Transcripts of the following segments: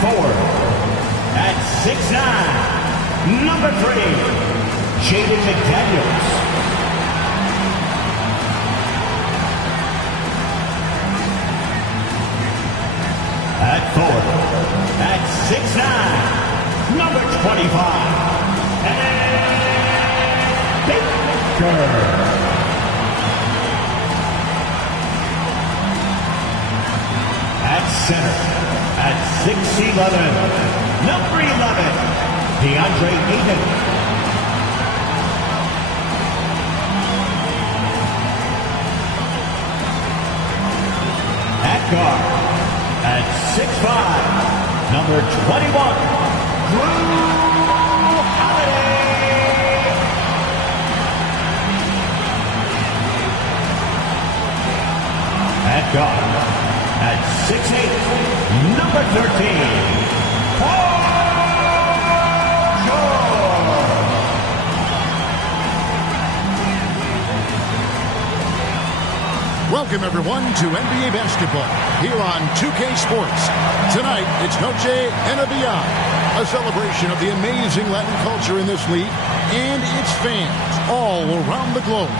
forward. At 6'9", number 3, Jaden McDaniels. At forward, at 6'9", number 25, and Baker. At center, at 6'11", number 11, DeAndre Ayton. At guard, at 6'5", number 21, Drew Holiday. At guard, at 6'8", number 13, Paul George. Welcome, everyone, to NBA Basketball here on 2K Sports. Tonight, it's Noche NBA, a celebration of the amazing Latin culture in this league and its fans all around the globe.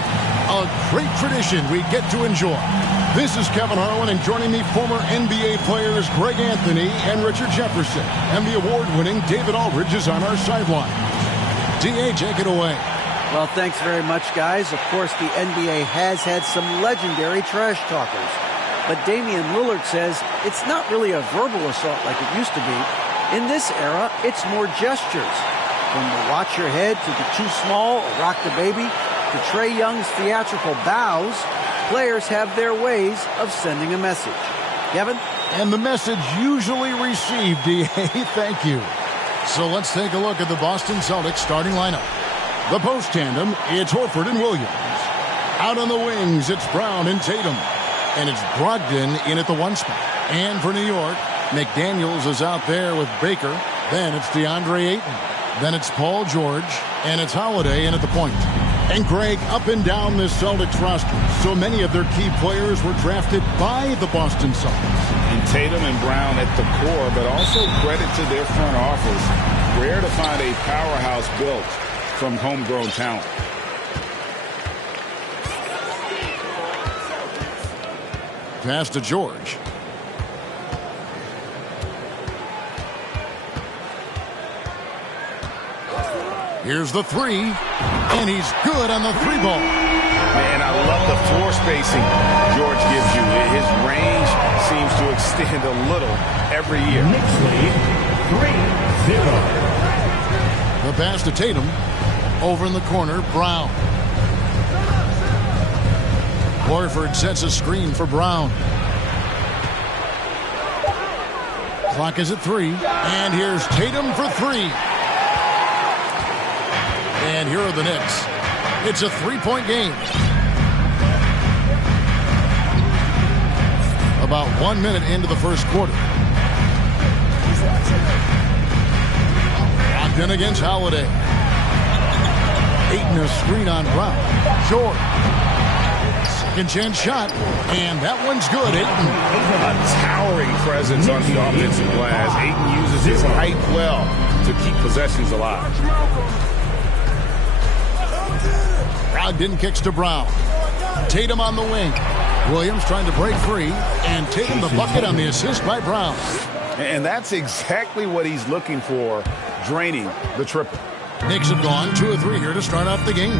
A great tradition we get to enjoy. This is Kevin Harlan, and joining me, former NBA players Greg Anthony and Richard Jefferson. And the award-winning David Aldridge is on our sideline. D.A., take it away. Well, thanks very much, guys. Of course, the NBA has had some legendary trash talkers. But Damian Lillard says it's not really a verbal assault like it used to be. In this era, it's more gestures. From the watch your head to the too small or rock the baby to Trae Young's theatrical bows, players have their ways of sending a message. Kevin? And the message usually received, D.A. Thank you. So let's take a look at the Boston Celtics starting lineup. The post tandem, it's Horford and Williams. Out on the wings, it's Brown and Tatum. And it's Brogdon in at the 1 spot. And for New York, McDaniels is out there with Baker. Then it's DeAndre Ayton. Then it's Paul George. And it's Holiday in at the point. And Greg, up and down this Celtics roster, so many of their key players were drafted by the Boston Celtics. And Tatum and Brown at the core, but also credit to their front office. Rare to find a powerhouse built from homegrown talent. Pass to George. Here's the 3, and he's good on the 3 ball. Man, I love the floor spacing George gives you. His range seems to extend a little every year. Knicks lead 3-0. The pass to Tatum. Over in the corner, Brown. Horford sets a screen for Brown. Clock is at 3. And here's Tatum for 3. And here are the Knicks. It's a 3-point game. About 1 minute into the first quarter. Brogdon against Holiday. Ayton a screen on Brown. George. Second chance shot. And that one's good. Ayton. A towering presence on the offensive glass. Ayton uses his height well to keep possessions alive. Brogdon kicks to Brown. Tatum on the wing. Williams trying to break free. And Tatum the bucket on the assist by Brown. And that's exactly what he's looking for, draining the triple. Knicks have gone 2 of 3 here to start off the game.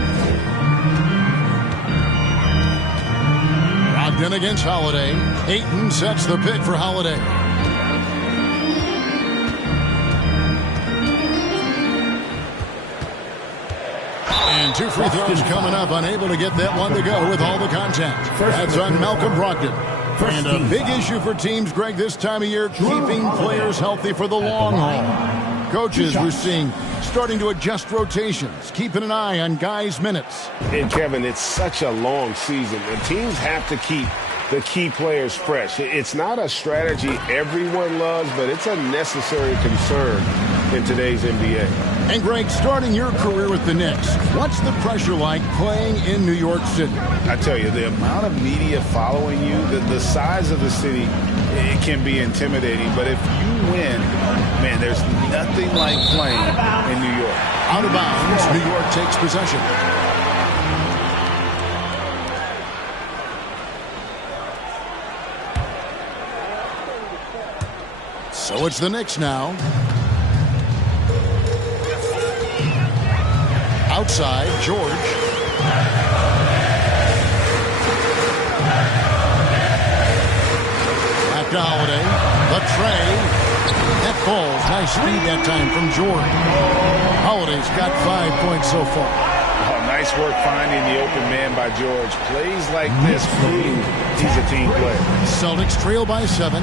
Brogdon against Holiday. Ayton sets the pick for Holiday. And 2 free throws coming up. Unable to get that one to go with all the contact. That's on Malcolm Brogdon. And a big issue for teams, Greg, this time of year, keeping players healthy for the long haul. Coaches, we're seeing, starting to adjust rotations, keeping an eye on guys' minutes. And, Kevin, it's such a long season, and teams have to keep the key players fresh. It's not a strategy everyone loves, but it's a necessary concern in today's NBA. And Greg, starting your career with the Knicks, what's the pressure like playing in New York City? I tell you, the amount of media following you, the size of the city, it can be intimidating. But if you win, man, there's nothing like playing in New York. Out of bounds, New York takes possession. So it's the Knicks now. Outside, George. Back to Holiday. The tray. That falls. Nice speed that time from George. Holiday's got 5 points so far. Oh, nice work finding the open man by George. Plays like this prove he's a team player. Celtics trail by 7.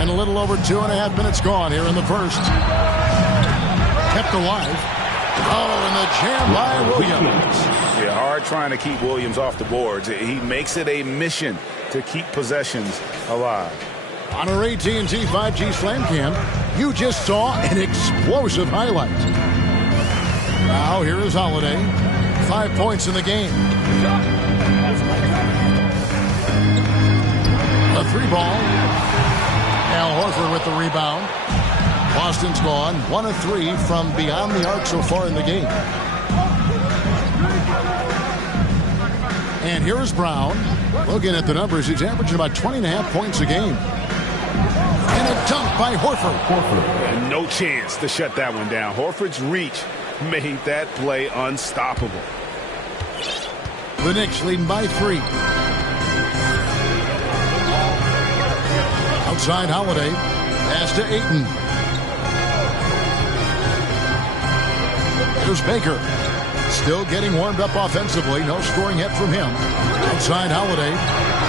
And a little over 2.5 minutes gone here in the first. Kept alive. Oh, and the jam by Williams. Yeah, hard trying to keep Williams off the boards. He makes it a mission to keep possessions alive. On our AT&T 5G Slam Cam, you just saw an explosive highlight. Now here is Holiday. 5 points in the game. A 3-ball. Al Horford with the rebound. Boston's gone 1 of 3 from beyond the arc so far in the game. And here is Brown. Looking at the numbers, he's averaging about 20.5 points a game. And a dunk by Horford. And no chance to shut that one down. Horford's reach made that play unstoppable. The Knicks leading by 3. Outside Holiday. Pass to Ayton. Here's Baker. Still getting warmed up offensively. No scoring yet from him. Outside Holiday.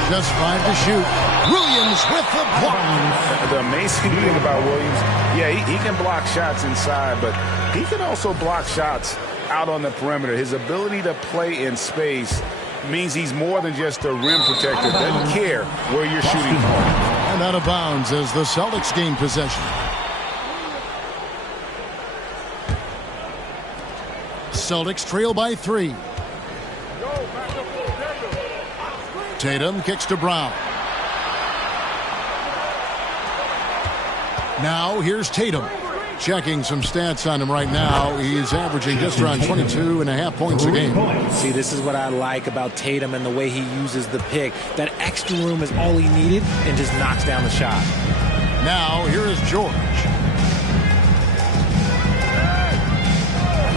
Just 5 to shoot. Williams with the block. The amazing thing about Williams, yeah, he can block shots inside, but he can also block shots out on the perimeter. His ability to play in space means he's more than just a rim protector. Doesn't care where you're shooting from. And out of bounds as the Celtics gain possession. Celtics trail by 3. Tatum kicks to Brown. Now here's Tatum. Checking some stats on him right now. He's averaging just around 22.5 points a game. See, this is what I like about Tatum and the way he uses the pick. That extra room is all he needed and just knocks down the shot. Now here is George.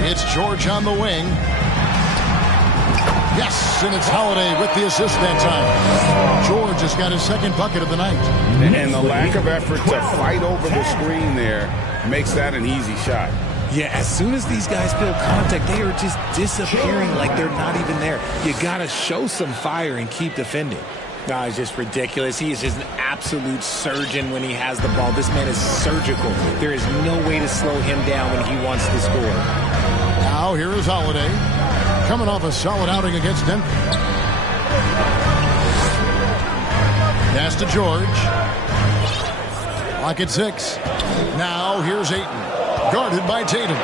It's George on the wing. Yes, and it's Holiday with the assist that time. George has got his second bucket of the night. And the lack of effort to fight over the screen there makes that an easy shot. Yeah, as soon as these guys feel contact, they are just disappearing like they're not even there. You got to show some fire and keep defending. No, it's just ridiculous. He is just an absolute surgeon when he has the ball. This man is surgical. There is no way to slow him down when he wants to score. Now here is Holiday. Coming off a solid outing against Denver. Pass to George. Lock at 6. Now here's Ayton. Guarded by Tatum.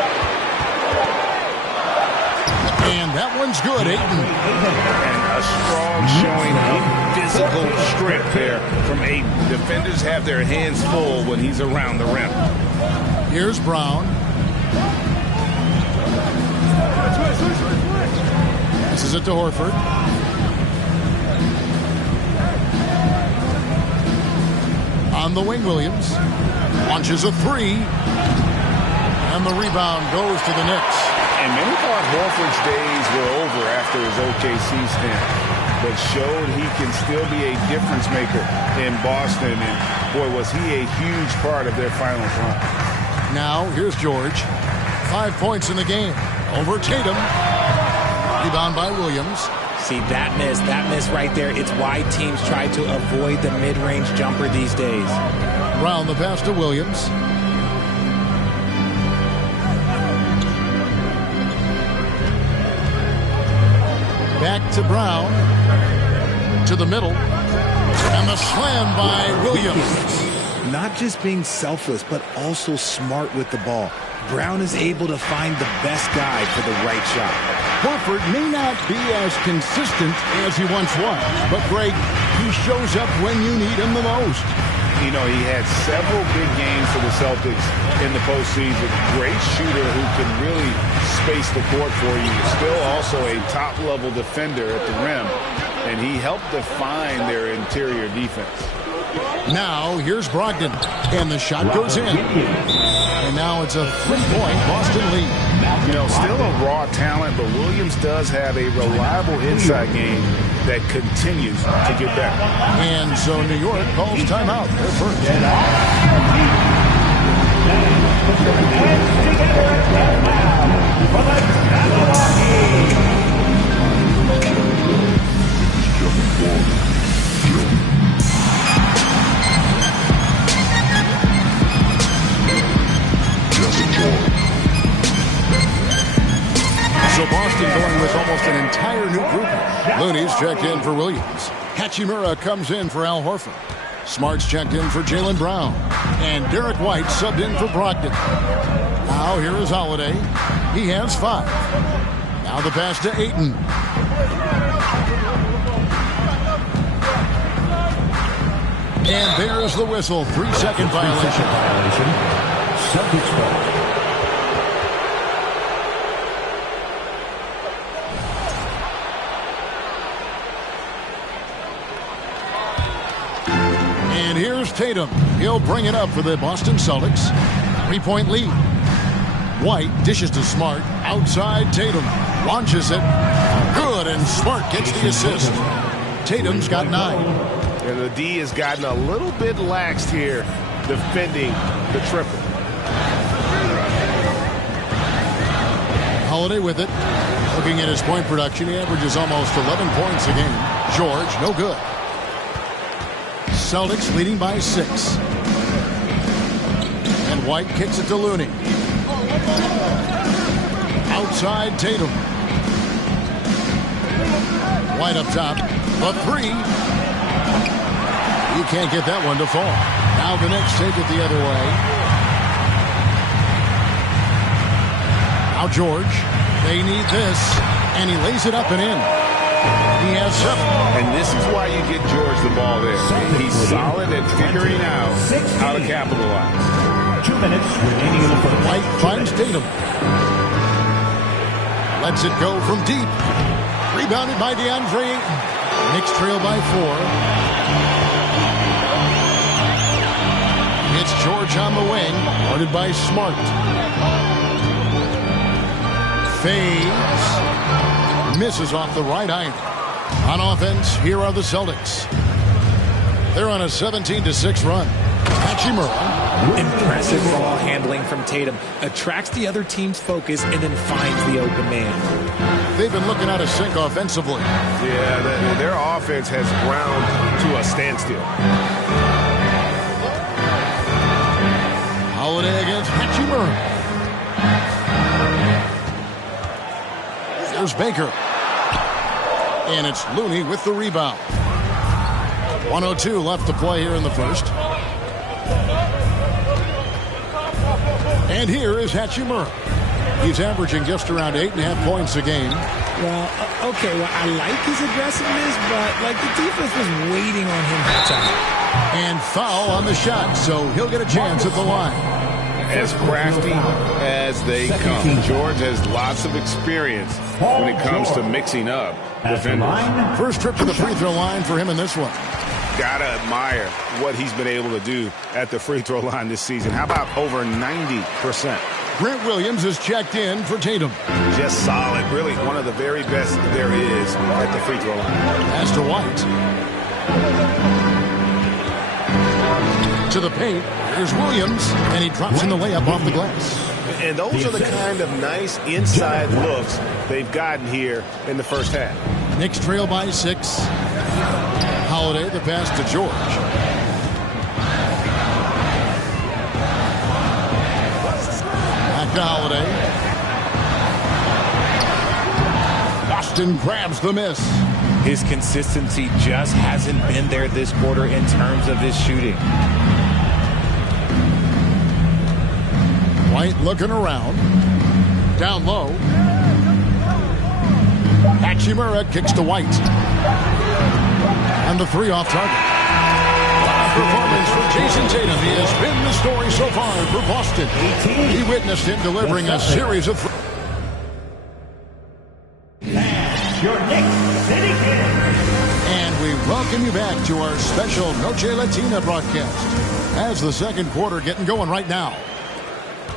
And that one's good, Ayton. And a strong showing of physical strength there from Ayton. Defenders have their hands full when he's around the rim. Here's Brown. This is it to Horford. On the wing, Williams. Launches a 3. And the rebound goes to the Knicks. And many thought Horford's days were over after his OKC stint, but showed he can still be a difference maker in Boston. And, boy, was he a huge part of their finals run. Now, here's George. 5 points in the game. Over Tatum. Rebound by Williams. See, that miss right there, it's why teams try to avoid the mid-range jumper these days. Brown the pass to Williams. Back to Brown. To the middle. And the slam by Williams. not just being selfless, but also smart with the ball. Brown is able to find the best guy for the right shot. Horford may not be as consistent as he once was, but Greg, he shows up when you need him the most. You know, he had several big games for the Celtics in the postseason. Great shooter who can really space the court for you. Still also a top-level defender at the rim, and he helped define their interior defense. Now, here's Brogdon, and the shot goes in. And now it's a 3-point Boston lead. You know, still a raw talent, but Williams does have a reliable inside game that continues to get better. And so New York calls timeout. They're first. Put your hands together and loud for the So Boston going with almost an entire new group. Looney's checked in for Williams. Hachimura comes in for Al Horford. Smart's checked in for Jaylen Brown. And Derek White subbed in for Brogdon. Now here is Holiday. He has 5. Now the pass to Ayton. And there's the whistle. 3-second violation. Celtics ball. And here's Tatum. He'll bring it up for the Boston Celtics. 3-point lead. White dishes to Smart. Outside Tatum. Launches it. Good, and Smart gets the assist. Tatum's got 9. And the D has gotten a little bit laxed here defending the triple. Holiday with it. Looking at his point production, he averages almost 11 points a game. George, no good. Celtics leading by 6. And White kicks it to Looney. Outside Tatum. White up top. The 3. You can't get that one to fall. Now the Knicks take it the other way. Now George. They need this. And he lays it up and in. He has 7. And this is why you get George the ball there. He's solid at figuring out how to capitalize. 2 minutes remaining in the first. White finds Tatum. Lets it go from deep. Rebounded by DeAndre Ayton. Knicks trail by 4. It's George on the wing. Guarded by Smart. Fades. Misses off the right iron. On offense, here are the Celtics. They're on a 17-6 run. Hachimura. Impressive ball handling from Tatum. Attracts the other team's focus and then finds the open man. They've been looking out of sync offensively. Yeah, their offense has ground to a standstill. Holiday against Hachimura. There's Baker. And it's Looney with the rebound. 1:02 left to play here in the first. And here is Hachimura. He's averaging just around 8.5 points a game. Well, I like his aggressiveness, but the defense was waiting on him that time. And foul on the shot, so he'll get a chance at the line. As crafty as they come. George has lots of experience when it comes to mixing up defenders. First trip to the free throw line for him in this one. Gotta admire what he's been able to do at the free throw line this season. How about over 90%? Grant Williams is checked in for Tatum. Just solid. Really one of the very best there is at the free throw line. As to White. To the paint. Here's Williams. And he drops in the layup off the glass. And those are the kind of nice inside looks they've gotten here in the first half. Knicks trail by 6. Holiday, the pass to George. Back to Holiday. Boston grabs the miss. His consistency just hasn't been there this quarter in terms of his shooting. White looking around. Down low. Hachimura kicks to White. And the three off target. Performance for Jason Tatum. He has been the story so far for Boston. He witnessed him delivering a series of... Your Knicks City Kings. And we welcome you back to our special Noche Latina broadcast as the second quarter getting going right now.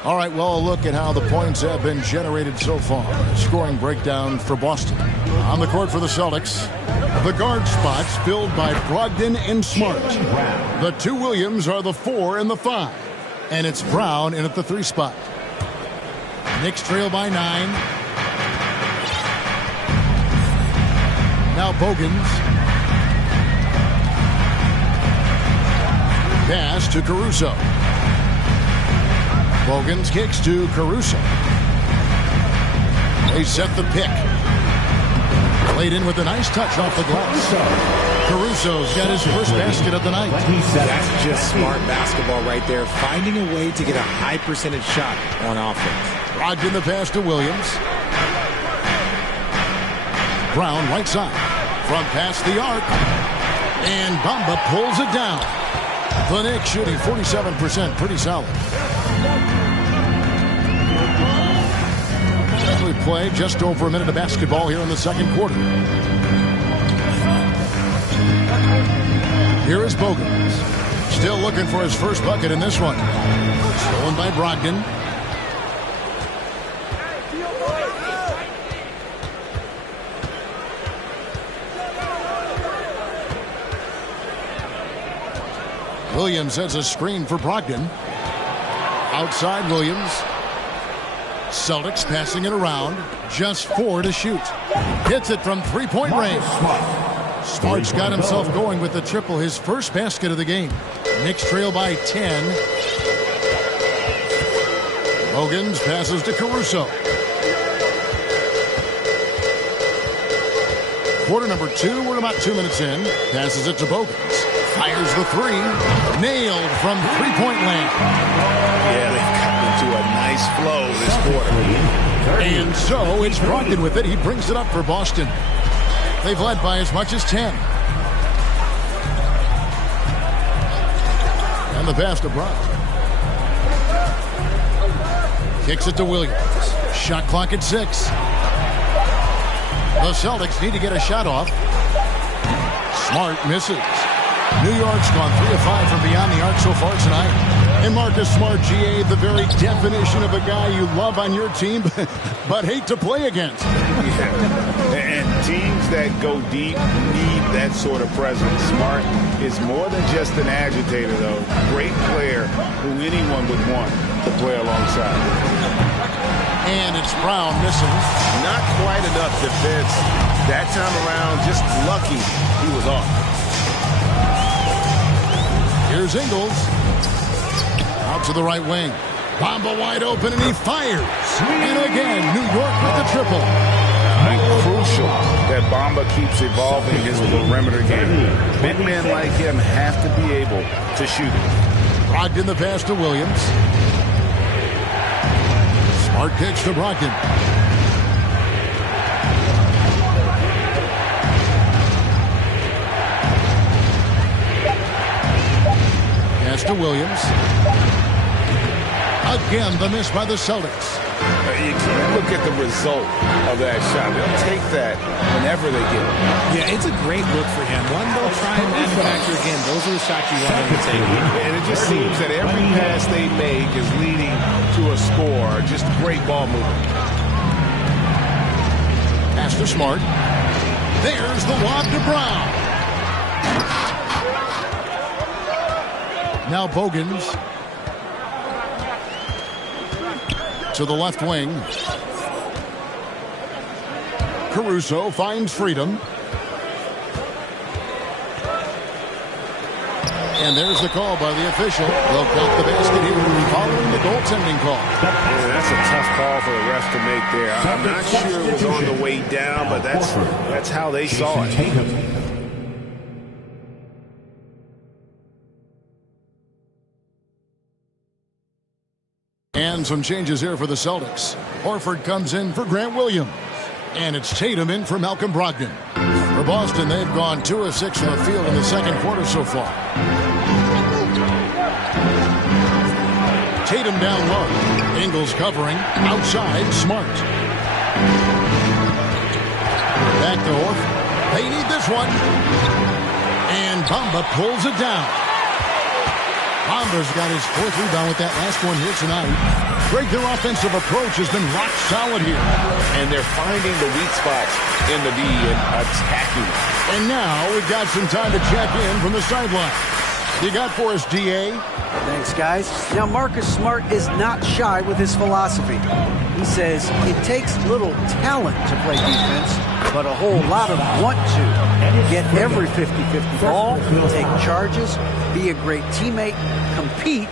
All right, well, a look at how the points have been generated so far. Scoring breakdown for Boston. On the court for the Celtics, the guard spots filled by Brogdon and Smart. The two Williams are the 4 and the 5. And it's Brown in at the 3 spot. Knicks trail by 9. Now Bogans. Pass to Caruso. Bogans kicks to Caruso. They set the pick. Played in with a nice touch off the glass. Caruso's got his first basket of the night. That's just smart basketball right there. Finding a way to get a high percentage shot on offense. Brogdon the pass to Williams. Brown right side. From past the arc. And Bamba pulls it down. The Knicks shooting 47%. Pretty solid. We play just over a minute of basketball here in the second quarter. Here is Bogans. Still looking for his first bucket in this one. Stolen by Brogdon. Williams has a screen for Brogdon. Outside Williams. Celtics passing it around. Just 4 to shoot. Hits it from three-point range. Smart's got himself going with the triple, his first basket of the game. Knicks trail by 10. Bogans passes to Caruso. Quarter number 2, we're about 2 minutes in. Passes it to Bogans. Fires the 3. Nailed from three-point land. Yeah, they've gotten into a nice flow this quarter. And so it's Brogdon with it. He brings it up for Boston. They've led by as much as 10. And the pass to Brown. Kicks it to Williams. Shot clock at 6. The Celtics need to get a shot off. Smart misses. New York's gone 3 of 5 from beyond the arc so far tonight. And Marcus Smart, GA, the very definition of a guy you love on your team, but hate to play against. Yeah. And teams that go deep need that sort of presence. Smart is more than just an agitator, though. Great player who anyone would want to play alongside. And it's Brown missing. Not quite enough defense. That time around, just lucky he was off. Here's Ingles. Out to the right wing. Bamba wide open, and he fires. And again, New York with the triple. Crucial that Bamba keeps evolving his perimeter game. Big men like him have to be able to shoot it. Brogdon the pass to Williams. Smart pitch to Brogdon. Pass to Williams. Again, the miss by the Celtics. You can't look at the result of that shot. They'll take that whenever they get it. Yeah, it's a great look for him. One they'll try and manufacture again. Those are the shots you want him to take. And it just seems that every pass they make is leading to a score. Just great ball movement. Pass to Smart. There's the lob to Brown. Now Bogans. To the left wing. Caruso finds freedom. And there's the call by the official. They'll count the basket here following the goaltending call. Yeah, that's a tough call for the refs to make there. I'm not sure it was on the way down, but that's how they saw it. And some changes here for the Celtics. Horford comes in for Grant Williams. And it's Tatum in for Malcolm Brogdon. For Boston, they've gone 2 of 6 from the field in the second quarter so far. Tatum down low. Ingles covering. Outside, Smart. Back to Horford. They need this one. And Bamba pulls it down. Bamba's got his 4th rebound with that last one here tonight. Greg, their offensive approach has been rock solid here. And they're finding the weak spots in the D and attacking. And now we've got some time to check in from the sideline. You got for us, D.A.? Thanks, guys. Now, Marcus Smart is not shy with his philosophy. He says it takes little talent to play defense, but a whole lot of want to. Get every 50-50 ball, take charges, be a great teammate, compete,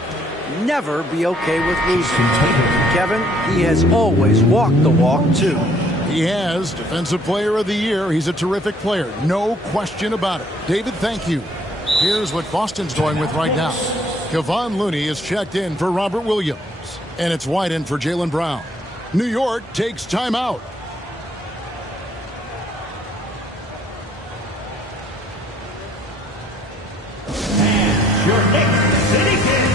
never be okay with losing. Kevin, he has always walked the walk, too. He has. Defensive Player of the Year. He's a terrific player. No question about it. David, thank you. Here's what Boston's going with right now. Kevon Looney is checked in for Robert Williams. And it's White in for Jaylen Brown. New York takes timeout. Your Knicks City Kings.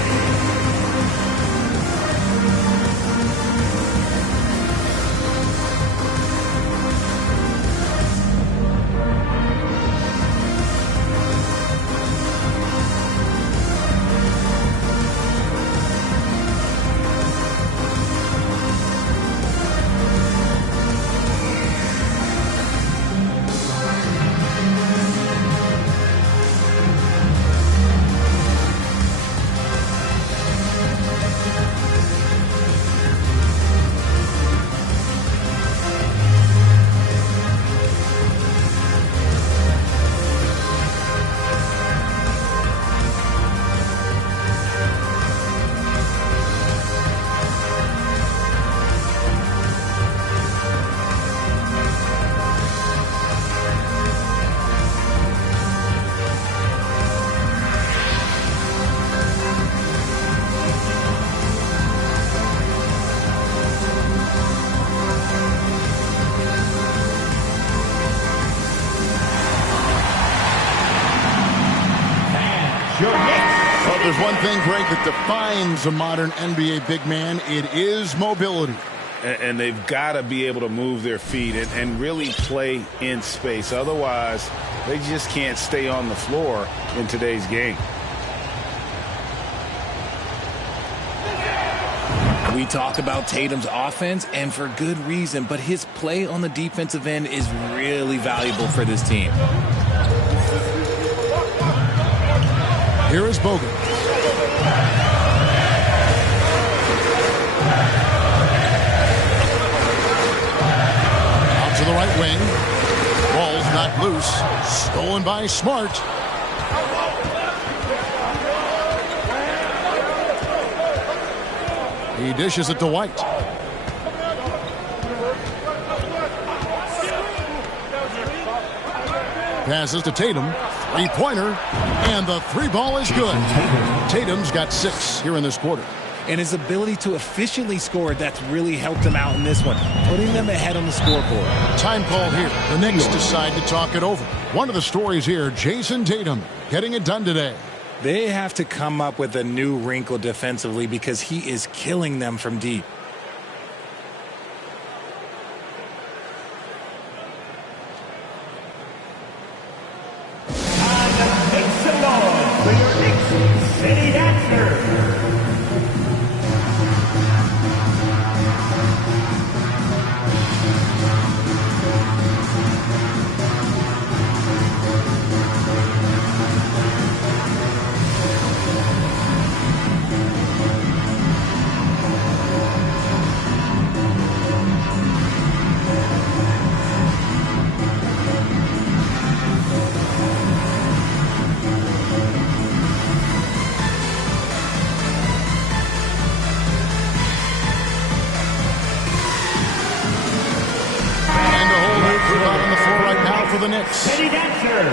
Well, there's one thing, Greg, that defines a modern NBA big man. It is mobility. And they've got to be able to move their feet and really play in space. Otherwise, they just can't stay on the floor in today's game. We talk about Tatum's offense, and for good reason, but his play on the defensive end is really valuable for this team. Here is Bogut. Out to the right wing. Ball's not loose. Stolen by Smart. He dishes it to White. Passes to Tatum. Three-pointer. And the three ball is good. Tatum's got 6 here in this quarter. And his ability to efficiently score, that's really helped him out in this one, putting them ahead on the scoreboard. Time call here. The Knicks decide to talk it over. One of the stories here, Jason Tatum getting it done today. They have to come up with a new wrinkle defensively because he is killing them from deep. And make some noise for your Knicks City Dancer. For the Knicks. City Dancer.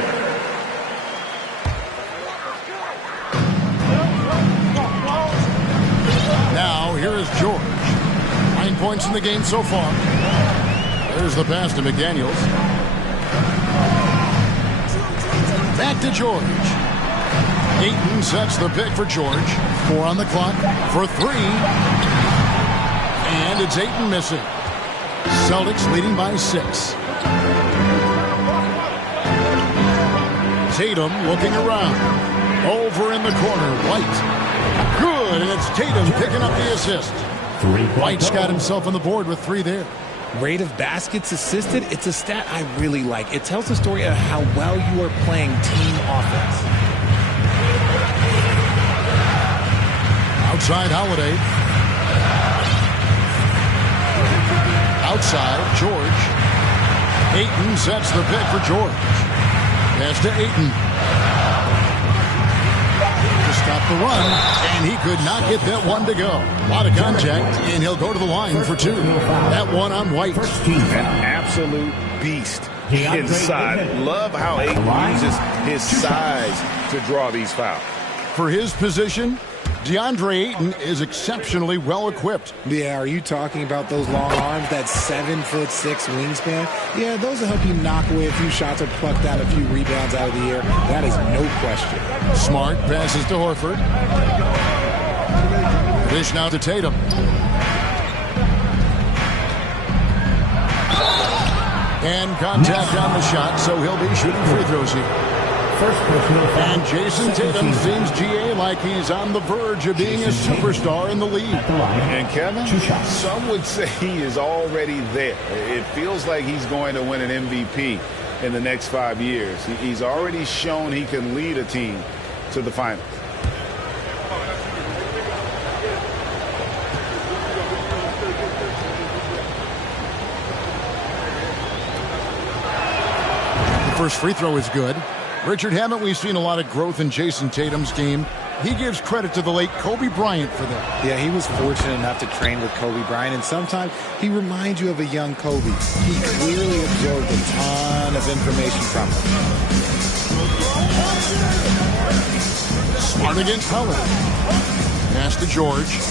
Now, here is George. points in the game so far. There's the pass to McDaniels. Back to George. Ayton sets the pick for George. 4 on the clock for 3. And it's Ayton missing. Celtics leading by 6. Tatum looking around. Over in the corner, White. Good, and it's Tatum picking up the assist. White's got himself on the board with 3 there. Rate of baskets assisted, it's a stat I really like. It tells the story of how well you are playing team offense. Outside Holiday. Outside, George. Ayton sets the pick for George. Pass to Ayton. To stop the run, and he could not get that one to go. A lot of contact, and he'll go to the line for 2. That one on White. An absolute beast inside. Love how Ayton uses his size to draw these fouls. For his position, DeAndre Ayton is exceptionally well equipped. Yeah, are you talking about those long arms, that 7'6" wingspan? Yeah, those will help you knock away a few shots or pluck down a few rebounds out of the air. That is no question. Smart passes to Horford. Dish now to Tatum. And contact on the shot, so he'll be shooting free throws here. And Jason Tatum seems, GA, like he's on the verge of being a superstar in the league. And Kevin, some would say he is already there. It feels like he's going to win an MVP in the next 5 years. He's already shown he can lead a team to the finals. The first free throw is good. Richard, haven't we seen a lot of growth in Jason Tatum's game? He gives credit to the late Kobe Bryant for that. Yeah, he was fortunate enough to train with Kobe Bryant, and sometimes he reminds you of a young Kobe. He clearly absorbed a ton of information from him. Smart against Howard. Pass to George.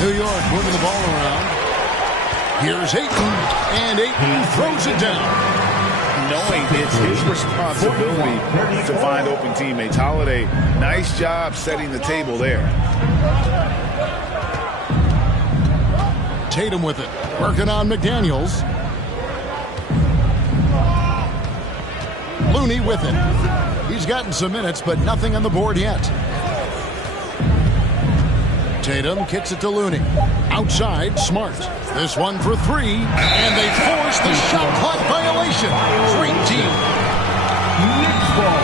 New York moving the ball around. Here's Ayton, and Ayton throws it down. Knowing it's his responsibility to find open teammates. Holiday, nice job setting the table there. Tatum with it, working on McDaniels. Looney with it. He's gotten some minutes, but nothing on the board yet. Tatum kicks it to Looney. Outside, Smart. This one for 3, and they force the shot clock violation. Great team. Knicks ball.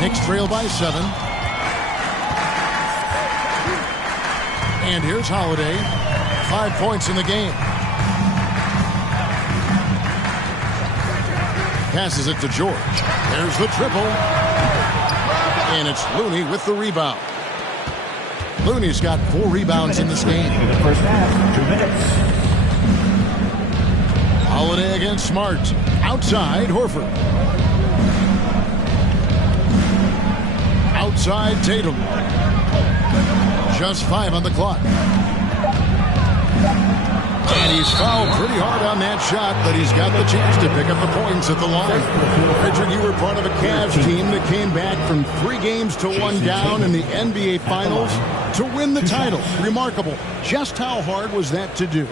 Knicks trail by 7. And here's Holiday. 5 points in the game. Passes it to George. There's the triple. And it's Looney with the rebound. Looney's got 4 rebounds in this game. The first half, 2 minutes. Holiday against Smart. Outside, Horford. Outside, Tatum. Just 5 on the clock. And he's fouled pretty hard on that shot, but he's got the chance to pick up the points at the line. Richard, you were part of a Cavs team that came back from 3 games to 1 down in the NBA Finals to win the title. Remarkable. Just how hard was that to do?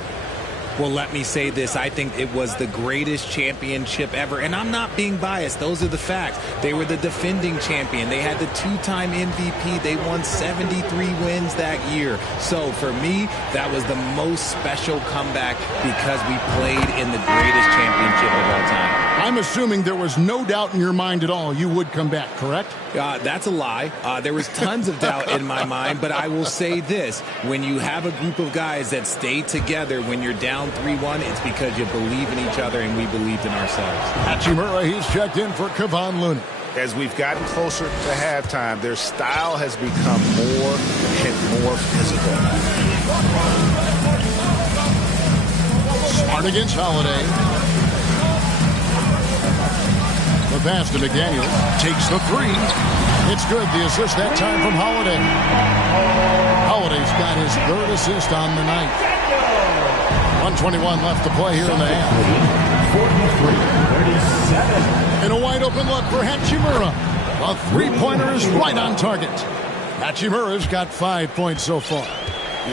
Well, let me say this. I think it was the greatest championship ever. And I'm not being biased. Those are the facts. They were the defending champion. They had the 2-time MVP. They won 73 wins that year. So for me, that was the most special comeback because we played in the greatest championship of all time. I'm assuming there was no doubt in your mind at all you would come back, correct? That's a lie. There was tons of doubt in my mind, but I will say this. When you have a group of guys that stay together when you're down 3-1, it's because you believe in each other and we believed in ourselves. Hachimura, he's checked in for Kevon Looney. As we've gotten closer to halftime, their style has become more and more physical. Smart against Holiday. The pass to McDaniels. Takes the three. It's good. The assist that time from Holiday. Holiday's got his third assist on the night. 1:21 left to play here in the half. 43-37. And a wide open look for Hachimura. A three-pointer is right on target. Hachimura's got 5 points so far.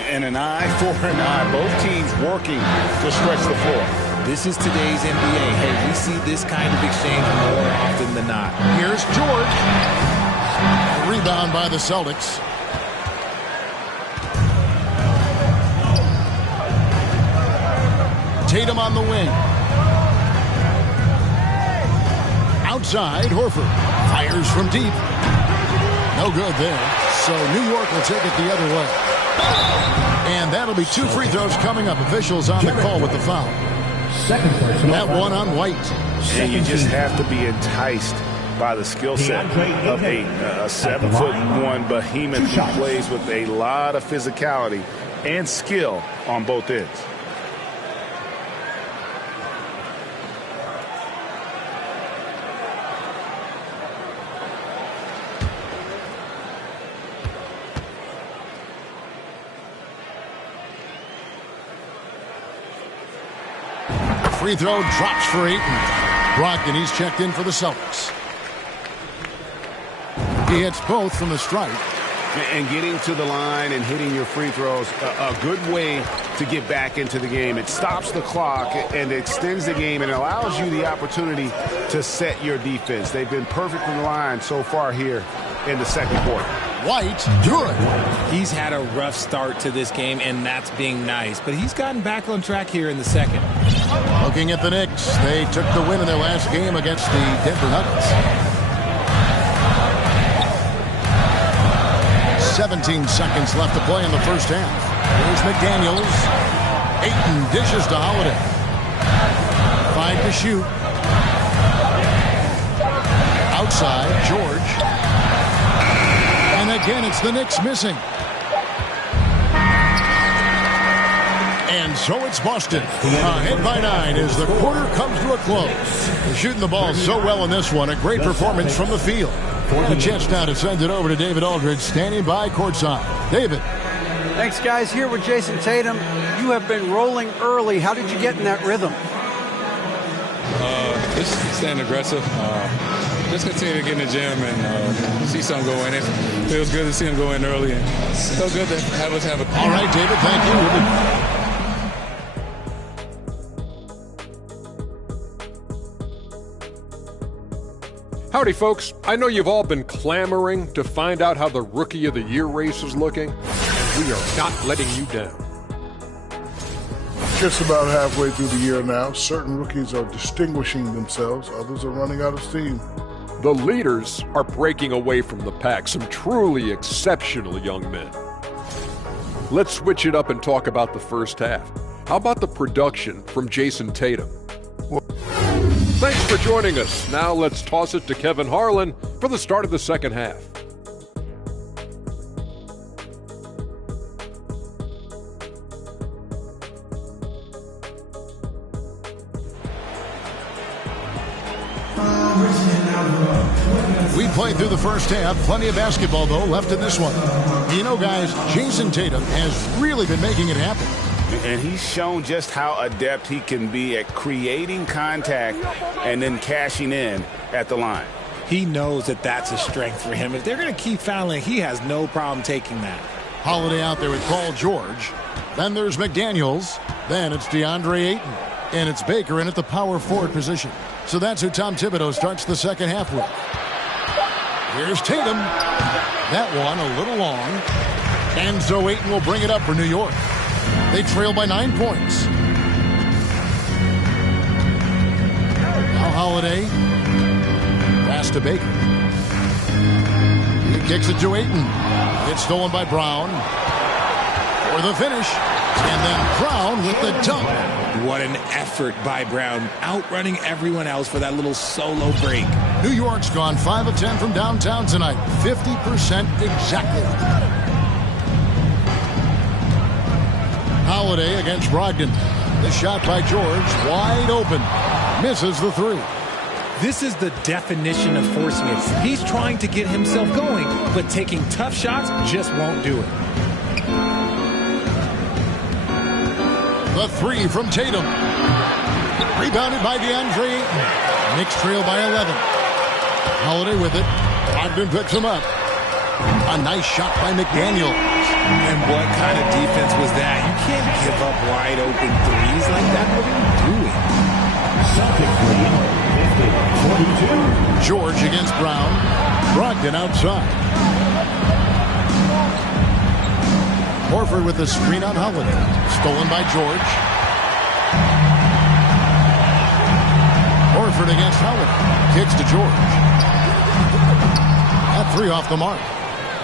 And an eye for an eye. Both teams working to stretch the floor. This is today's NBA. Hey, we see this kind of exchange more often than not. Here's George. A rebound by the Celtics. Tatum on the wing. Outside, Horford fires from deep. No good there. So New York will take it the other way. And that'll be 2 free throws coming up. Officials on the call with the foul. Second personal. That one on White. And you just have to be enticed by the skill set of a 7'1" behemoth who plays with a lot of physicality and skill on both ends. Free throw drops for Ayton. Brogdon, he's checked in for the Celtics. He hits both from the stripe. And getting to the line and hitting your free throws, a good way to get back into the game. It stops the clock and extends the game and allows you the opportunity to set your defense. They've been perfect from the line so far here in the second quarter. White, good. He's had a rough start to this game, and that's being nice. But he's gotten back on track here in the second. Looking at the Knicks, they took the win in their last game against the Denver Nuggets. 17 seconds left to play in the first half. Here's McDaniels. Ayton dishes to Holiday. 5 to shoot. Outside, George. And again, it's the Knicks missing. And so it's Boston. Ahead by 9 as the quarter comes to a close. They're shooting the ball so well in this one. A great performance from the field. And a chance now to send it over to David Aldridge, standing by courtside. David. Thanks, guys. Here with Jason Tatum. You have been rolling early. How did you get in that rhythm? Just staying aggressive. Just continue to get in the gym and see something go in. It feels good to see him go in early. And so good to have us have a... All right, David, thank you. Howdy, folks. I know you've all been clamoring to find out how the Rookie of the Year race is looking. We are not letting you down. Just about halfway through the year now, certain rookies are distinguishing themselves, others are running out of steam. The leaders are breaking away from the pack, some truly exceptional young men. Let's switch it up and talk about the first half. How about the production from Jason Tatum? Thanks for joining us. Now let's toss it to Kevin Harlan for the start of the second half. We played through the first half. Plenty of basketball, though, left in this one. You know, guys, Jason Tatum has really been making it happen. And he's shown just how adept he can be at creating contact and then cashing in at the line. He knows that that's a strength for him. If they're going to keep fouling, he has no problem taking that. Holiday out there with Paul George. Then there's McDaniels. Then it's DeAndre Ayton. And it's Baker in at the power forward position. So that's who Tom Thibodeau starts the second half with. Here's Tatum. That one a little long. And so Ayton will bring it up for New York. They trail by 9 points. Now Holiday. Pass to Baker. He kicks it to Ayton. It's stolen by Brown. For the finish. And then Brown with the dunk. What an effort by Brown, outrunning everyone else for that little solo break. New York's gone 5 of 10 from downtown tonight. 50% exactly. Holiday against Brogdon. The shot by George, wide open. Misses the three. This is the definition of forcing it. He's trying to get himself going, but taking tough shots just won't do it. The three from Tatum. Rebounded by DeAndre Ayton. Knicks trail by 11. Holiday with it. Brogdon picks him up. A nice shot by McDaniel. And what kind of defense was that? You can't give up wide open threes like that. What are you doing? Celtics lead 50-42. George against Brown. Brogdon outside. Horford with the screen on Holiday. Stolen by George. Horford against Holiday. Kicks to George. That three off the mark.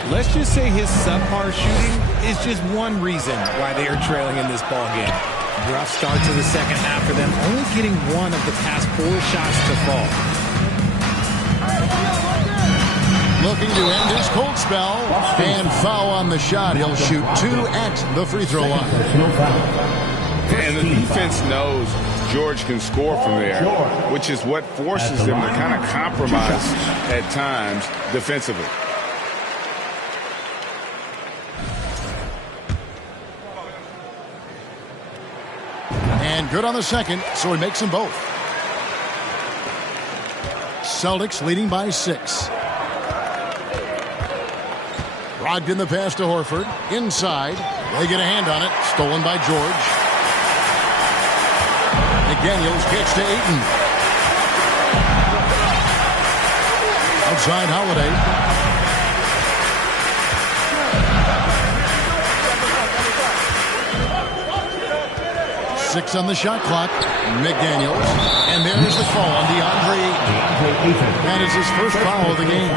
Let's just say his subpar shooting is just one reason why they are trailing in this ball game. Rough start to the second half for them, only getting one of the past 4 shots to fall. Looking to end his cold spell. And foul on the shot. He'll shoot 2 at the free throw line. And the defense knows George can score from there, which is what forces them to kind of compromise at times defensively. And good on the second, so he makes them both. Celtics leading by 6. Brogdon the pass to Horford. Inside. They get a hand on it. Stolen by George. McDaniels kicks to Ayton. Outside Holiday. 6 on the shot clock. McDaniels. And there's the call on DeAndre Ayton. That is his first foul of the game.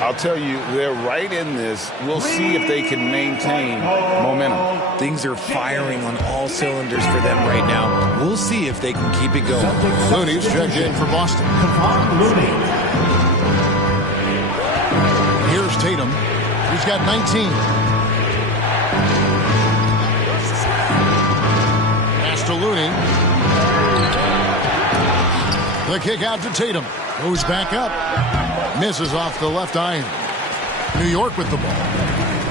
I'll tell you, they're right in this. We'll see if they can maintain momentum. Things are firing on all cylinders for them right now. We'll see if they can keep it going. Looney's checked in for Boston. Here's Tatum. He's got 19. Pass to Looney. The kick out to Tatum. Goes back up. Misses off the left iron. New York with the ball.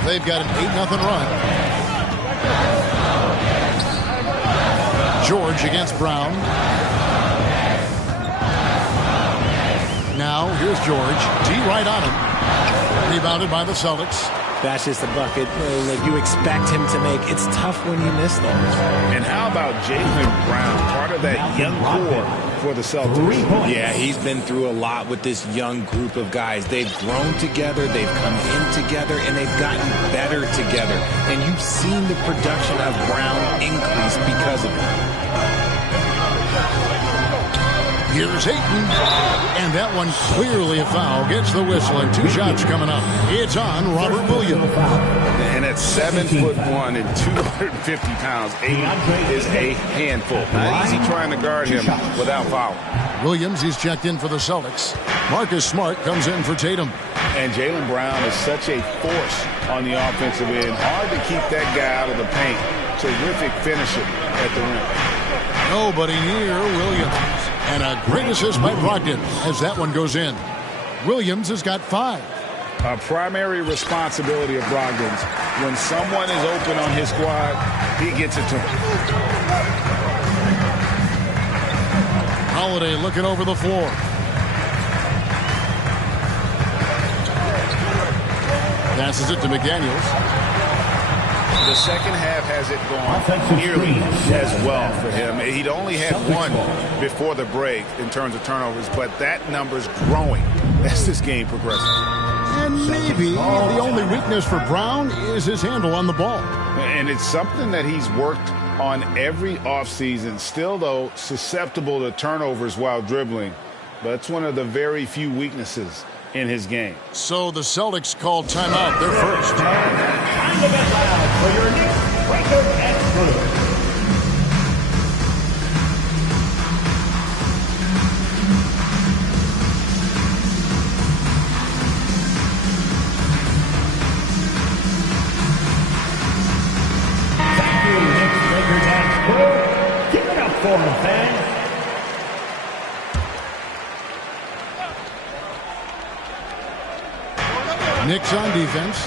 They've got an 8-0 run. George against Brown. Now, here's George. D right on him. Rebounded by the Celtics. That's just a bucket like you expect him to make. It's tough when you miss those. And how about Jaylen Brown, part of that young core for the Celtics? Yeah, he's been through a lot with this young group of guys. They've grown together, they've come in together, and they've gotten better together. And you've seen the production of Brown increase because of it. Here's Ayton. And that one clearly a foul. Gets the whistle and 2 shots coming up. It's on Robert Williams. And at 7'1" and 250 pounds, Ayton is a handful. Not easy trying to guard him without foul. Williams, he's checked in for the Celtics. Marcus Smart comes in for Tatum. And Jaylen Brown is such a force on the offensive end. Hard to keep that guy out of the paint. Terrific finisher at the rim. Nobody near Williams. And a great assist by Brogdon as that one goes in. Williams has got 5. A primary responsibility of Brogdon's. When someone is open on his squad, he gets it to him. Holiday looking over the floor. Passes it to McDaniels. The second half has it gone nearly as well for him. He'd only had 1 before the break in terms of turnovers, but that number's growing as this game progresses. And maybe the only weakness for Brown is his handle on the ball. And it's something that he's worked on every offseason. Still, though, susceptible to turnovers while dribbling. But it's one of the very few weaknesses in his game. So the Celtics called timeout. They're first. Time to get loud for your Knicks record expert. Thank you, Knicks record expert. Give it up for him, fans. Knicks on defense.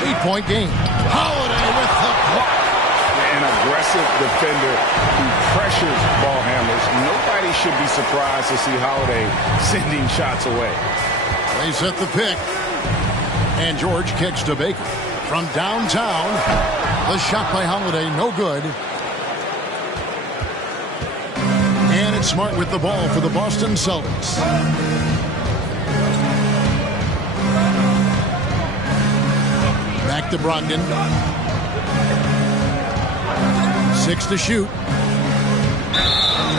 8-point game. Holiday with the block. An aggressive defender who pressures ball handlers. Nobody should be surprised to see Holiday sending shots away. They set the pick. And George kicks to Baker. From downtown, the shot by Holiday, no good. And it's Smart with the ball for the Boston Celtics. Back to Brogdon. 6 to shoot.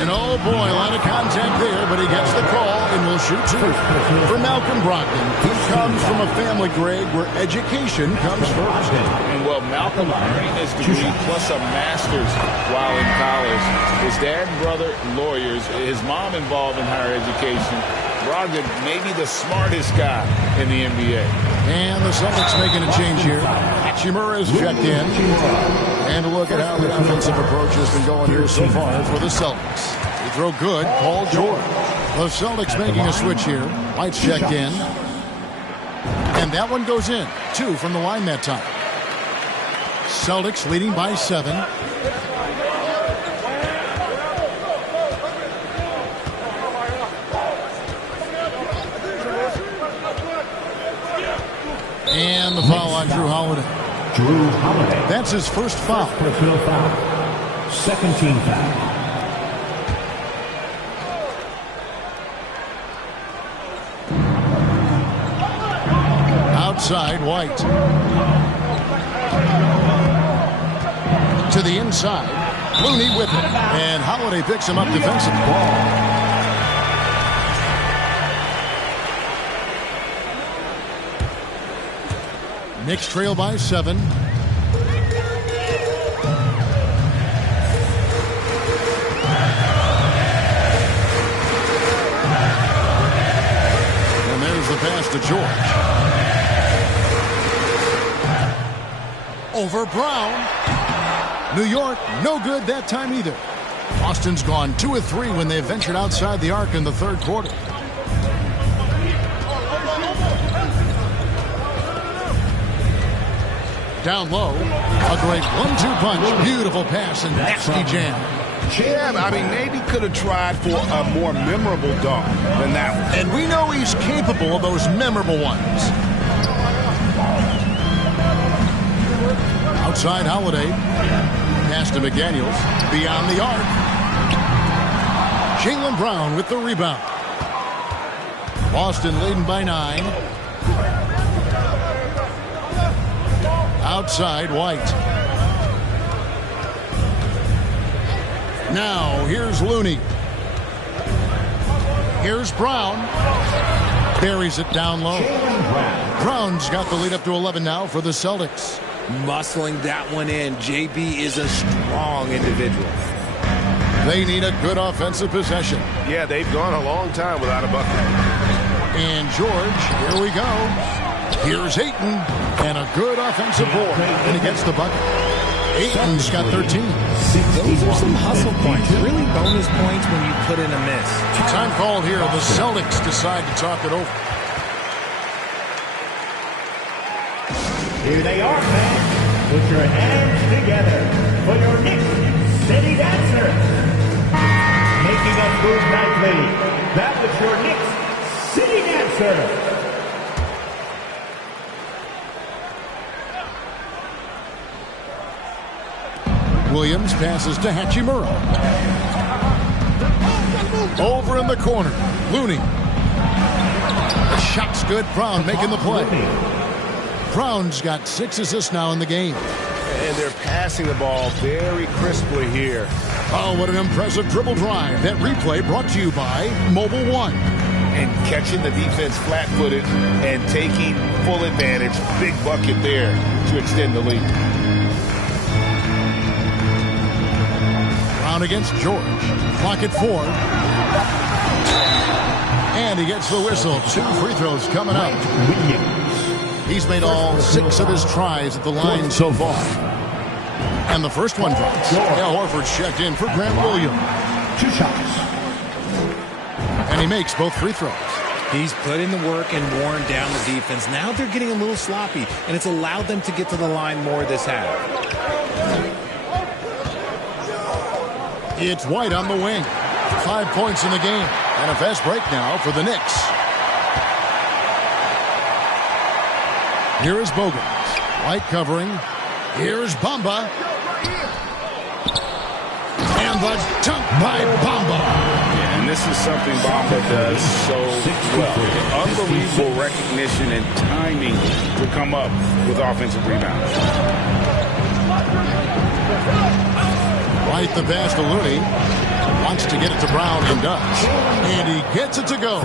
And oh boy, a lot of contact there, but he gets the call and will shoot 2. For Malcolm Brogdon, who comes from a family, Greg, where education comes first. And well, Malcolm earning his degree plus a master's while in college. His dad and brother, lawyers. His mom involved in higher education. Brogdon may be the smartest guy in the NBA. And the Celtics making a change here. Hachimura is checked in. And a look at how the offensive approach has been going here so far for the Celtics. They throw good. Paul George. The Celtics making a switch here. White's checked in. And that one goes in. 2 from the line that time. Celtics leading by 7. And the foul on Drew Holiday. Drew Holiday. That's his first foul. Personal foul. Second team foul. Outside, White. To the inside. Looney with it. And Holiday picks him up defensive. Knicks trail by 7. And there's the pass to George. Over Brown. New York, no good that time either. Boston's gone 2 of 3 when they ventured outside the arc in the third quarter. Down low, a great 1-2 punch. Beautiful pass and nasty jam. Yeah, I mean, maybe could have tried for a more memorable dunk than that one. And we know he's capable of those memorable ones. Outside Holiday. Pass to McDaniels. Beyond the arc. Jaylen Brown with the rebound. Boston leading by 9. Outside White. Now here's Looney. Here's Brown. Buries it down low. Brown's got the lead up to 11 now for the Celtics. Muscling that one in. JB is a strong individual. They need a good offensive possession. Yeah, they've gone a long time without a bucket. And George, here we go. Here's Ayton, and a good offensive board, and he gets the bucket. Ayton's got 13. Those are some hustle points. Really bonus points when you put in a miss. Time called here. The Celtics decide to talk it over. Here they are, fans. Put your hands together for your Knicks City Dancers. Making us move nightly. That was your Knicks City Dancers. Williams passes to Hachimura. Over in the corner. Looney. The shot's good. Brown making the play. Brown's got 6 assists now in the game. And they're passing the ball very crisply here. Oh, what an impressive dribble drive. That replay brought to you by Mobile One. And catching the defense flat-footed and taking full advantage. Big bucket there to extend the lead. Brown against George. Clock at 4. And he gets the whistle. 2 free throws coming up. He's made all 6 of his tries at the line so far. And the first one drops. Al Horford's checked in for Grant Williams. 2 shots. And he makes both free throws. He's put in the work and worn down the defense. Now they're getting a little sloppy, and it's allowed them to get to the line more this half. It's White on the wing. 5 points in the game. And a fast break now for the Knicks. Here is Bogans. White covering. Here's Bamba. And the dunk by Bamba. Yeah, and this is something Bamba does so well. Unbelievable recognition and timing to come up with offensive rebounds. White the pass to Looney. Wants to get it to Brown and does. And he gets it to go.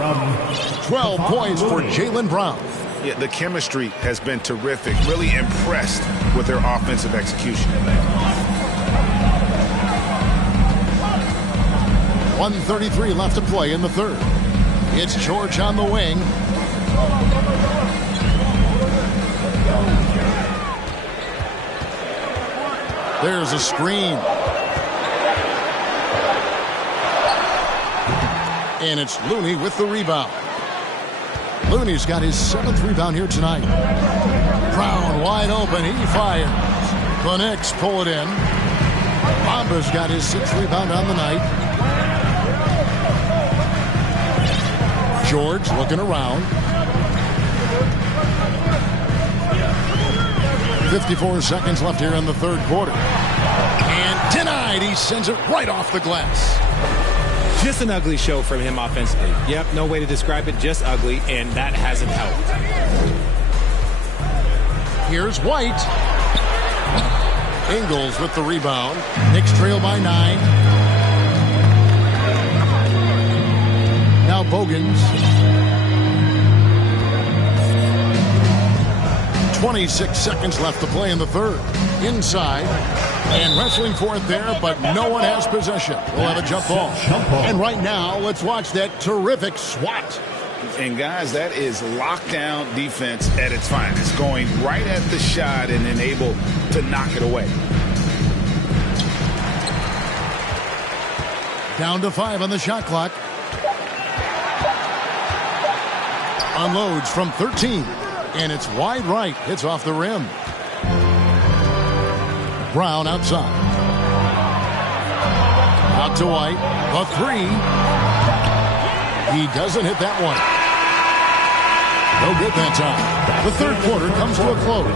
12 points for Jaylen Brown. Yeah, the chemistry has been terrific. Really impressed with their offensive execution. 1:33 left to play in the third. It's George on the wing. There's a screen. And it's Looney with the rebound. Looney's got his 7th rebound here tonight. Brown wide open. He fires. The Knicks pull it in. Bamba's got his 6th rebound on the night. George looking around. 54 seconds left here in the third quarter. And denied. He sends it right off the glass. Just an ugly show from him offensively. Yep, no way to describe it, just ugly, and that hasn't helped. Here's White. Ingles with the rebound. Knicks trail by 9. Now Bogans. 26 seconds left to play in the third. Inside. And wrestling for it there, but no one has possession. We'll have a jump ball. And right now, let's watch that terrific swat. And guys, that is lockdown defense at its finest. Going right at the shot and then able to knock it away. Down to 5 on the shot clock. Unloads from 13. And it's wide right. It's off the rim. Brown outside. Out to White. The 3. He doesn't hit that one. No good that time. The third quarter comes to a close.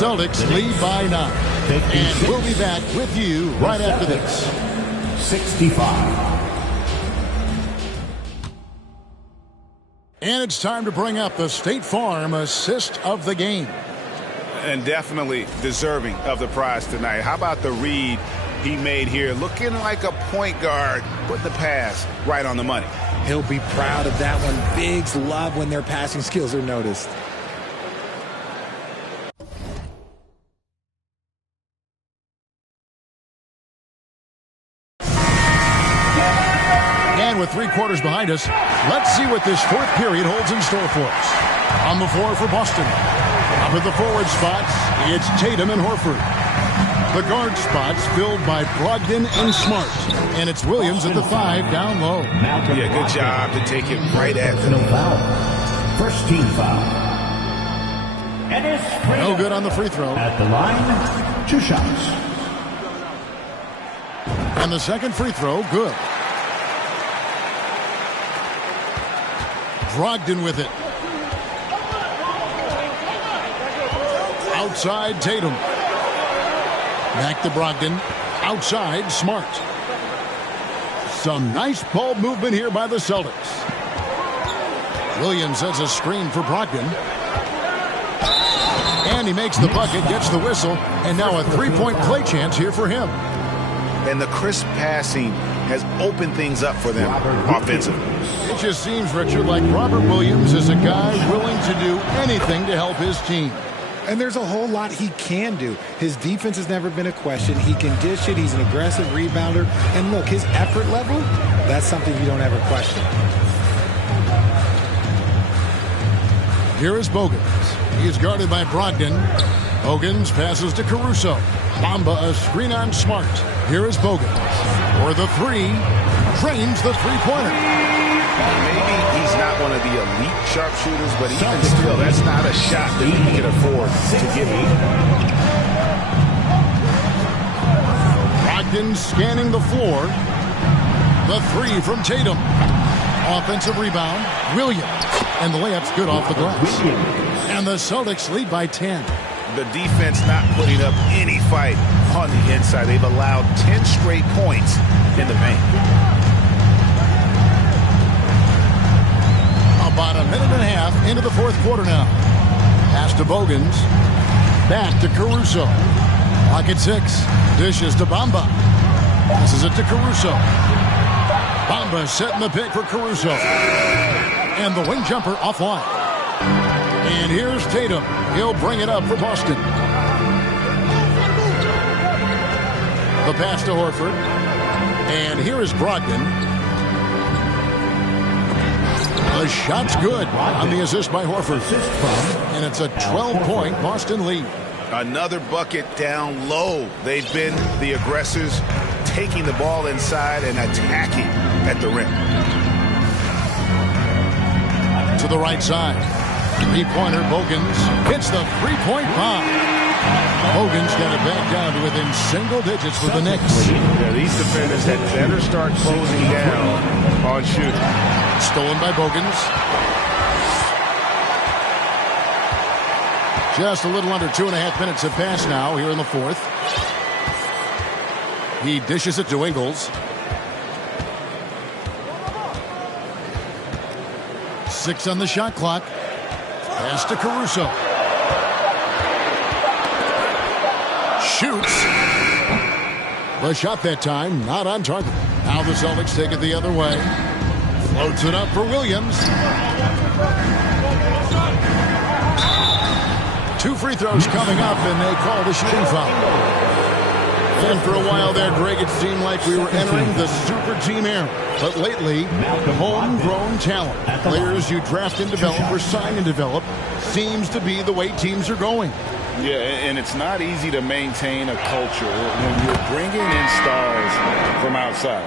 Celtics lead by 9. And we'll be back with you right after this. 65. And it's time to bring up the State Farm assist of the game. And definitely deserving of the prize tonight. How about the read he made here? Looking like a point guard, put the pass right on the money. He'll be proud of that one. Bigs love when their passing skills are noticed. And with 3 quarters behind us, let's see what this fourth period holds in store for us. On the floor for Boston. Up at the forward spots, it's Tatum and Horford. The guard spots filled by Brogdon and Smart. And it's Williams at the 5 down low. Yeah, good job to take it right at them. No foul. First team foul. And it's no good on the free throw. At the line, 2 shots. And the second free throw, good. Brogdon with it. Outside Tatum. Back to Brogdon. Outside Smart. Some nice ball movement here by the Celtics. Williams has a screen for Brogdon. And he makes the bucket, gets the whistle, and now a 3-point play chance here for him. And the crisp passing has opened things up for them offensively. It just seems, Richard, like Robert Williams is a guy willing to do anything to help his team. And there's a whole lot he can do. His defense has never been a question. He can dish it. He's an aggressive rebounder. And look, his effort level, that's something you don't ever question. Here is Bogans. He is guarded by Brogdon. Bogans passes to Caruso. Bamba a screen on Smart. Here is Bogans. For the 3. Drains the 3-pointer. Maybe he's not one of the elite sharpshooters, but even still, that's not a shot that he can afford to give you. Brogdon scanning the floor. The three from Tatum. Offensive rebound, Williams. And the layup's good off the glass. And the Celtics lead by 10. The defense not putting up any fight on the inside. They've allowed 10 straight points in the paint. About a minute and a half into the fourth quarter now. Pass to Bogans. Back to Caruso. Pocket 6. Dishes to Bamba. Passes it to Caruso. Bamba setting the pick for Caruso. And the wing jumper offline. And here's Tatum. He'll bring it up for Boston. The pass to Horford. And here is Brogdon. The shot's good on the assist by Horford. And it's a 12-point Boston lead. Another bucket down low. They've been the aggressors, taking the ball inside and attacking at the rim. To the right side. Three-pointer, Bogans hits the three-point bomb. Bogans got it back down to within single digits with the Knicks. Yeah, these defenders had better start closing down on shooting. Stolen by Bogans. Just a little under 2.5 minutes have passed now here in the fourth. He dishes it to Ingles. 6 on the shot clock. Pass to Caruso. Shoots. The shot that time not on target. Now the Celtics take it the other way. Floats it up for Williams. 2 free throws coming up, and they call the shooting foul. And for a while there, Greg, it seemed like we were entering the super team era. But lately, homegrown talent, players you draft and develop or sign and develop, seems to be the way teams are going. Yeah, and it's not easy to maintain a culture when you're bringing in stars from outside.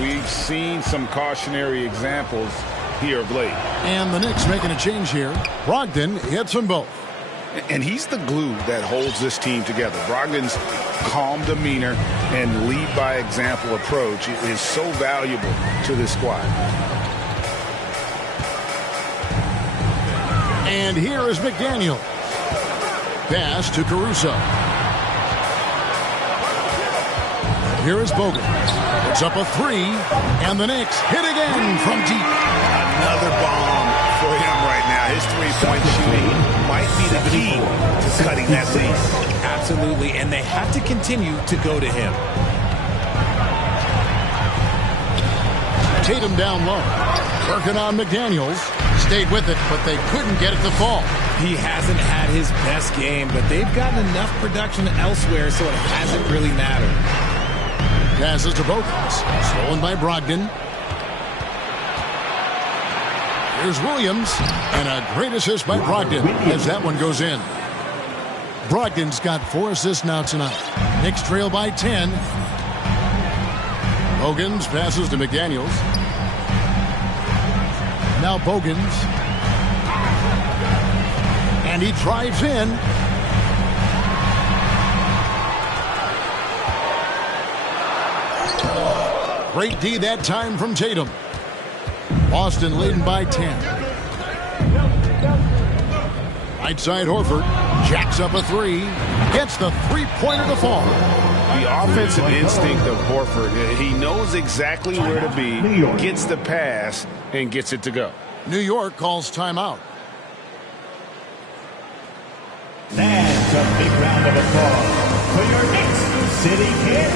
We've seen some cautionary examples here of late. And the Knicks making a change here. Brogdon hits them both. And he's the glue that holds this team together. Brogdon's calm demeanor and lead by example approach is so valuable to this squad. And here is McDaniel. Pass to Caruso. Here is Bogut. It's up a 3, and the Knicks hit again from deep. Another bomb for him right now. His three-point shooting might be the key to cutting that lead. Absolutely, and they have to continue to go to him. Tatum down low. Working on McDaniels. Stayed with it, but they couldn't get it to fall. He hasn't had his best game, but they've gotten enough production elsewhere, so it hasn't really mattered. Passes to Bogans. Stolen by Brogdon. Here's Williams. And a great assist by Brogdon as that one goes in. Brogdon's got 4 assists now tonight. Knicks trail by 10. Bogans passes to McDaniels. Now Bogans. And he drives in. Great D that time from Tatum. Boston leading by 10. Right side Horford. Jacks up a 3. Gets the three-pointer to fall. The offensive instinct of Horford, he knows exactly where to be, gets the pass, and gets it to go. New York calls timeout. That's a big round of applause for your Knicks City Kid.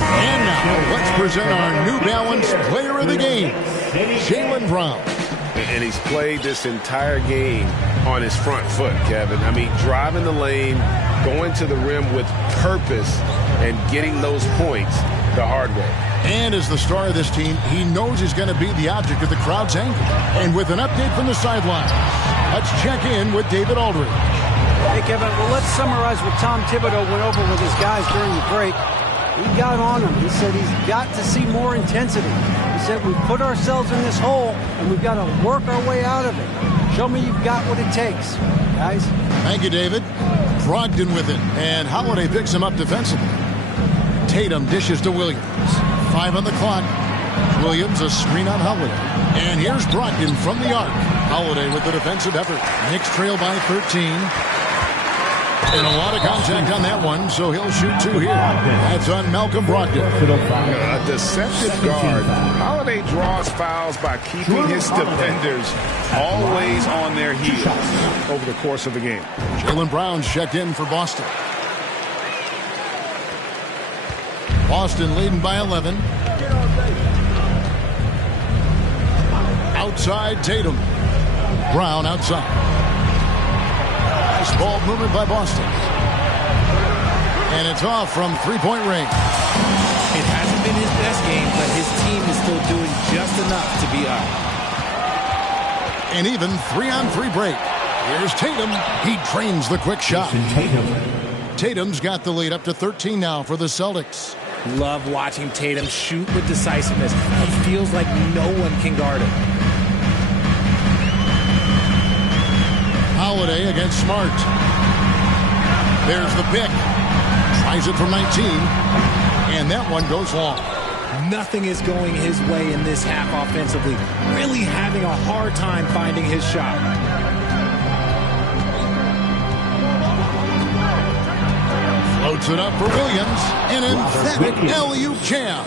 And now let's present our New Balance player of the game, Jaylen Brown. And he's played this entire game on his front foot, Kevin. I mean, driving the lane, going to the rim with purpose, and getting those points the hard way. And as the star of this team, he knows he's going to be the object of the crowd's anger. And with an update from the sideline, let's check in with David Aldridge. Hey, Kevin, well, let's summarize what Tom Thibodeau went over with his guys during the break. He got on him. He said he's got to see more intensity. He said we've put ourselves in this hole, and we've got to work our way out of it. Show me you've got what it takes, guys. Thank you, David. Brogdon with it, and Holiday picks him up defensively. Tatum dishes to Williams. 5 on the clock. Williams a screen on Holiday. And here's Brogdon from the arc. Holiday with the defensive effort. Knicks trail by 13. And a lot of contact on that one, so he'll shoot 2 here. That's on Malcolm Brogdon. A deceptive guard. Holiday draws fouls by keeping his defenders always on their heels over the course of the game. Jaylen Brown's checked in for Boston. Boston leading by 11. Outside Tatum. Brown outside. Nice ball movement by Boston. And it's off from three-point range. It hasn't been his best game, but his team is still doing just enough to be up. An even 3-on-3 break. Here's Tatum. He drains the quick shot. Tatum's got the lead up to 13 now for the Celtics. Love watching Tatum shoot with decisiveness. It feels like no one can guard him. Holiday against Smart. There's the pick. Tries it from 19. And that one goes long. Nothing is going his way in this half offensively. Really having a hard time finding his shot. Floats it up for Williams. An emphatic alley-oop jam.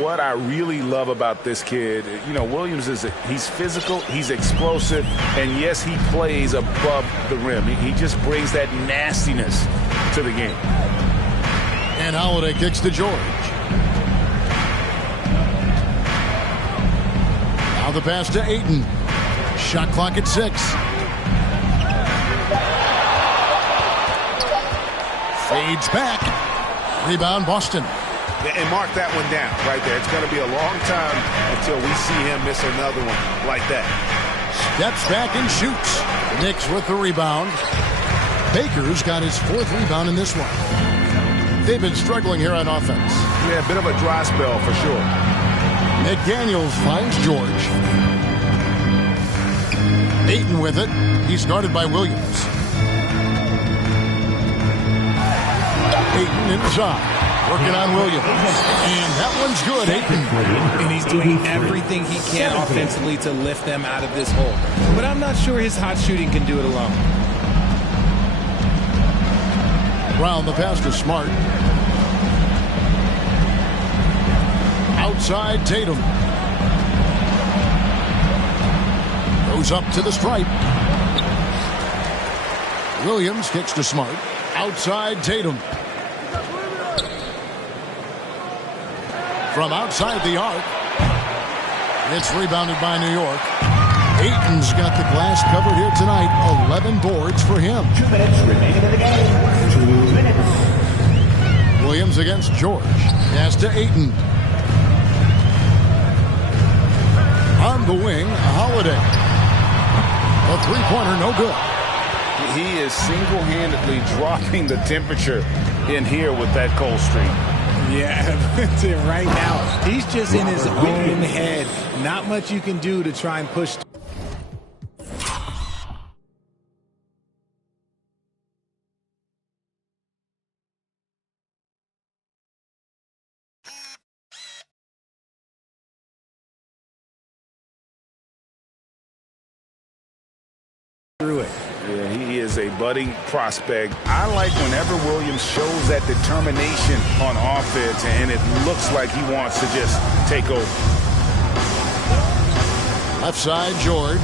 What I really love about this kid, you know, Williams he's physical, he's explosive, and yes, he plays above the rim. He just brings that nastiness to the game. And Holiday kicks to George. Now the pass to Ayton. Shot clock at 6. Fades back. Rebound Boston. And mark that one down right there. It's going to be a long time until we see him miss another one like that. Steps back and shoots. Knicks with the rebound. Baker's got his 4th rebound in this one. They've been struggling here on offense. Yeah, a bit of a dry spell for sure. McDaniels finds George. Ayton with it. He's guarded by Williams. Ayton inside. Working on Williams. And that one's good, Ayton. And he's doing everything he can offensively to lift them out of this hole. But I'm not sure his hot shooting can do it alone. Brown the pass to Smart. Outside Tatum. Goes up to the stripe. Williams kicks to Smart. Outside Tatum. From outside the arc. It's rebounded by New York. Ayton's got the glass covered here tonight. 11 boards for him. 2 minutes remaining in the game. 2 minutes. Williams against George. Pass to Ayton. On the wing, Holiday. A three-pointer, no good. He is single-handedly dropping the temperature in here with that cold streak. Yeah, right now, he's just in his own head. Not much you can do to try and push. Through it. Yeah, he is a budding prospect. I like whenever Williams shows that determination on offense and it looks like he wants to just take over. Left side, George.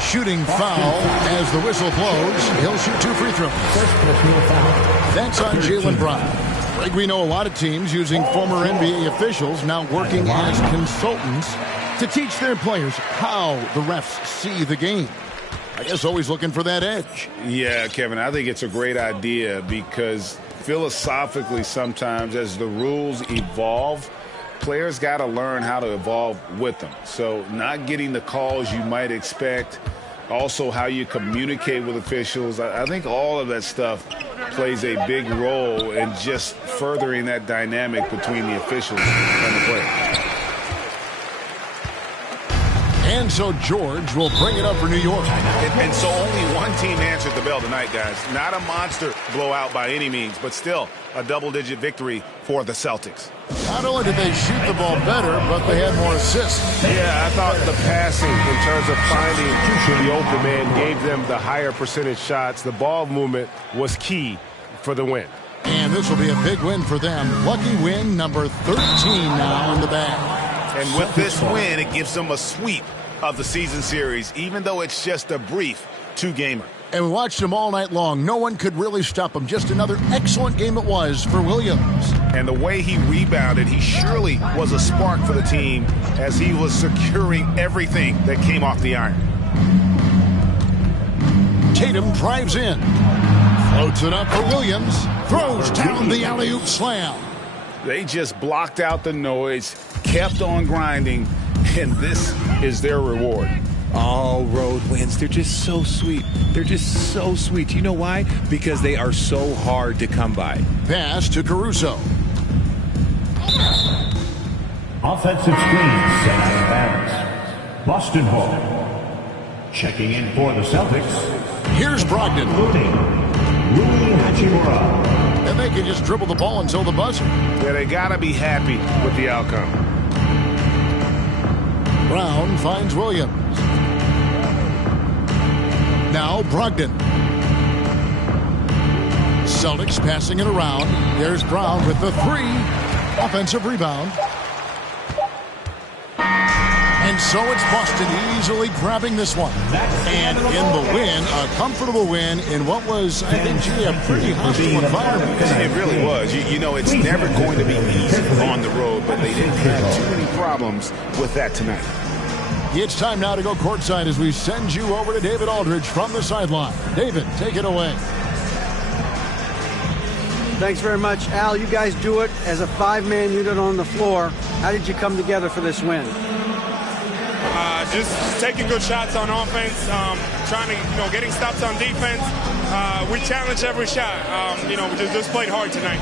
Shooting foul as the whistle blows. He'll shoot 2 free throws. That's on Jaylen Brown. Like we know a lot of teams using former NBA officials now working as consultants to teach their players how the refs see the game. I guess always looking for that edge. Yeah, Kevin, I think it's a great idea because philosophically sometimes as the rules evolve, players got to learn how to evolve with them. So not getting the calls you might expect, also how you communicate with officials. I think all of that stuff plays a big role in just furthering that dynamic between the officials and the players. And so George will bring it up for New York. And so only one team answered the bell tonight, guys. Not a monster blowout by any means, but still a double-digit victory for the Celtics. Not only did they shoot the ball better, but they had more assists. Yeah, I thought the passing in terms of finding the open man gave them the higher percentage shots. The ball movement was key for the win. And this will be a big win for them. Lucky win number 13 now in the bag. And with this win, it gives them a sweep of the season series, even though it's just a brief two-gamer. And we watched him all night long. No one could really stop him. Just another excellent game it was for Williams. And the way he rebounded, he surely was a spark for the team as he was securing everything that came off the iron. Tatum drives in. Floats it up for Williams. Throws down the alley-oop slam. They just blocked out the noise, kept on grinding, and this is their reward. All road wins. They're just so sweet. They're just so sweet. You know why? Because they are so hard to come by. Pass to Caruso. Offensive screen set out of bounds. Boston Hall. Checking in for the Celtics. Here's Brogdon. Rui Hachimura. And they can just dribble the ball until the buzzer. Yeah, they got to be happy with the outcome. Brown finds Williams. Now Brogdon. Celtics passing it around. There's Brown with the three. Offensive rebound. And so it's Boston easily grabbing this one. And in the win, a comfortable win in what was, I think, a pretty hostile environment. It really was. You know, it's never going to be easy on the road, but they didn't have too many problems with that tonight. It's time now to go courtside as we send you over to David Aldridge from the sideline. David, take it away. Thanks very much, Al. You guys do it as a five-man unit on the floor. How did you come together for this win? Just taking good shots on offense, trying to, getting stops on defense. We challenged every shot. We just played hard tonight.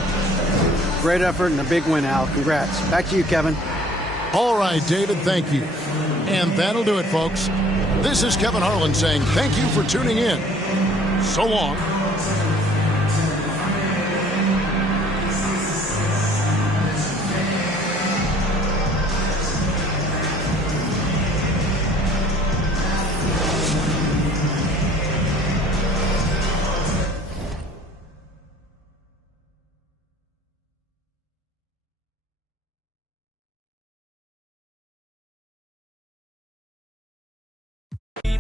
Great effort and a big win, Al. Congrats. Back to you, Kevin. All right, David, thank you. And that'll do it, folks. This is Kevin Harlan saying thank you for tuning in. So long.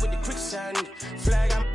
With the quicksand flag, I'm